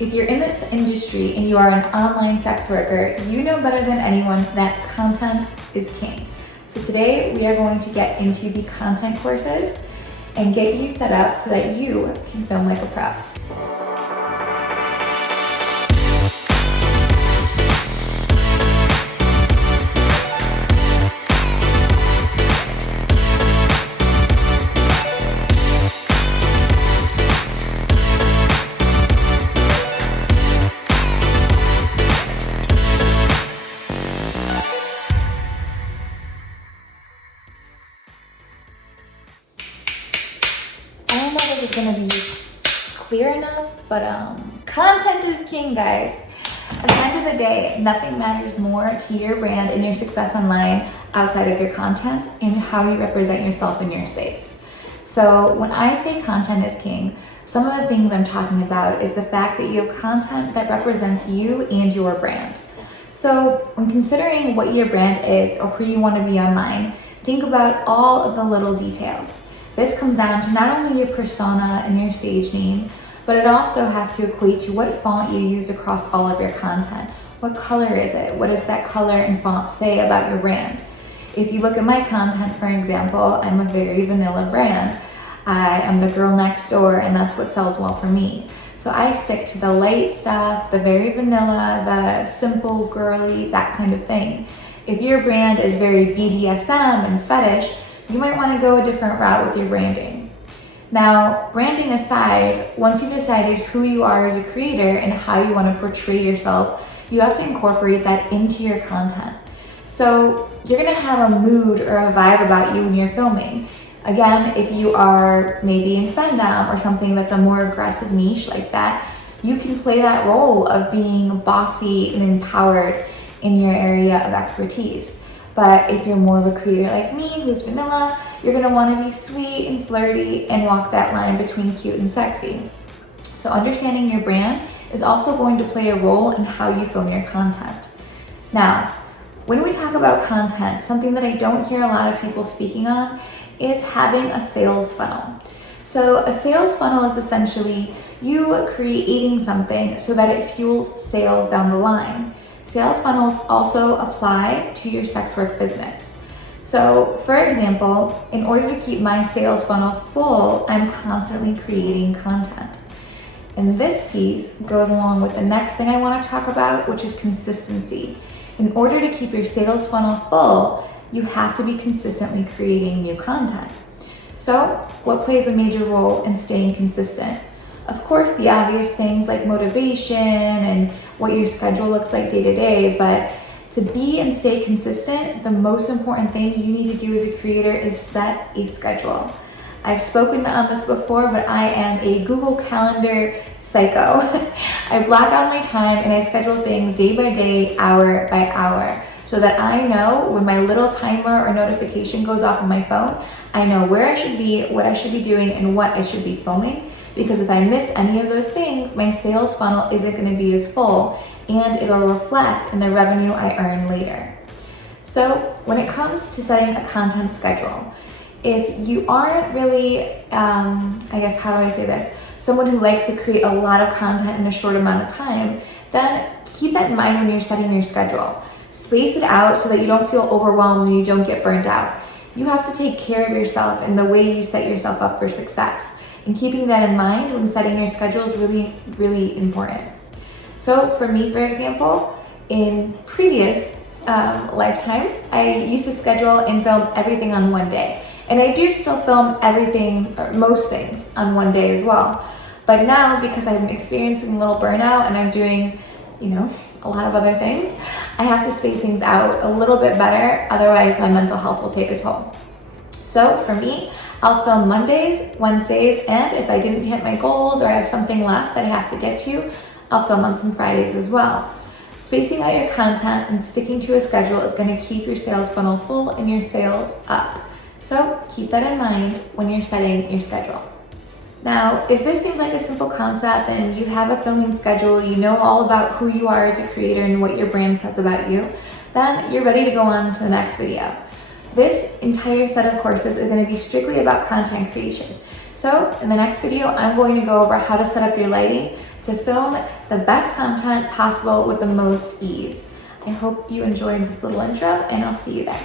If you're in this industry and you are an online sex worker, you know better than anyone that content is king. So today we are going to get into the content courses and get you set up so that you can film like a pro. I don't know if it's gonna be clear enough, but content is king, guys. At the end of the day, nothing matters more to your brand and your success online outside of your content and how you represent yourself in your space. So when I say content is king, some of the things I'm talking about is the fact that you have content that represents you and your brand. So when considering what your brand is or who you want to be online, think about all of the little details. This comes down to not only your persona and your stage name, but it also has to equate to what font you use across all of your content. What color is it? What does that color and font say about your brand? If you look at my content, for example, I'm a very vanilla brand. I am the girl next door, and that's what sells well for me. So I stick to the light stuff, the very vanilla, the simple, girly, that kind of thing. If your brand is very BDSM and fetish, you might want to go a different route with your branding. Now, branding aside, once you've decided who you are as a creator and how you want to portray yourself, you have to incorporate that into your content. So you're going to have a mood or a vibe about you when you're filming. Again, if you are maybe in fandom or something that's a more aggressive niche like that, you can play that role of being bossy and empowered in your area of expertise. But if you're more of a creator like me, who's vanilla, you're gonna wanna be sweet and flirty and walk that line between cute and sexy. So understanding your brand is also going to play a role in how you film your content. Now, when we talk about content, something that I don't hear a lot of people speaking on is having a sales funnel. So a sales funnel is essentially you creating something so that it fuels sales down the line. Sales funnels also apply to your sex work business. So for example, in order to keep my sales funnel full, I'm constantly creating content. And this piece goes along with the next thing I want to talk about, which is consistency. In order to keep your sales funnel full, you have to be consistently creating new content. So what plays a major role in staying consistent? Of course, the obvious things like motivation and what your schedule looks like day to day, but to be and stay consistent, the most important thing you need to do as a creator is set a schedule. I've spoken on this before, but I am a Google Calendar psycho. I block out my time and I schedule things day by day, hour by hour, so that I know when my little timer or notification goes off on my phone, I know where I should be, what I should be doing, and what I should be filming. Because if I miss any of those things, my sales funnel isn't going to be as full and it'll reflect in the revenue I earn later. So when it comes to setting a content schedule, if you aren't really, someone who likes to create a lot of content in a short amount of time, then keep that in mind when you're setting your schedule. Space it out so that you don't feel overwhelmed and you don't get burnt out. You have to take care of yourself in the way you set yourself up for success. And keeping that in mind when setting your schedule is really, really important. So for me, for example, in previous lifetimes, I used to schedule and film everything on one day. And I do still film everything, or most things, on one day as well. But now, because I'm experiencing a little burnout and I'm doing, a lot of other things, I have to space things out a little bit better, otherwise my mental health will take a toll. So for me, I'll film Mondays, Wednesdays, and if I didn't hit my goals or I have something left that I have to get to, I'll film on some Fridays as well. Spacing out your content and sticking to a schedule is going to keep your sales funnel full and your sales up. So keep that in mind when you're setting your schedule. Now, if this seems like a simple concept and you have a filming schedule, you know all about who you are as a creator and what your brand says about you, then you're ready to go on to the next video. This entire set of courses is going to be strictly about content creation. So in the next video, I'm going to go over how to set up your lighting to film the best content possible with the most ease. I hope you enjoyed this little intro, and I'll see you there.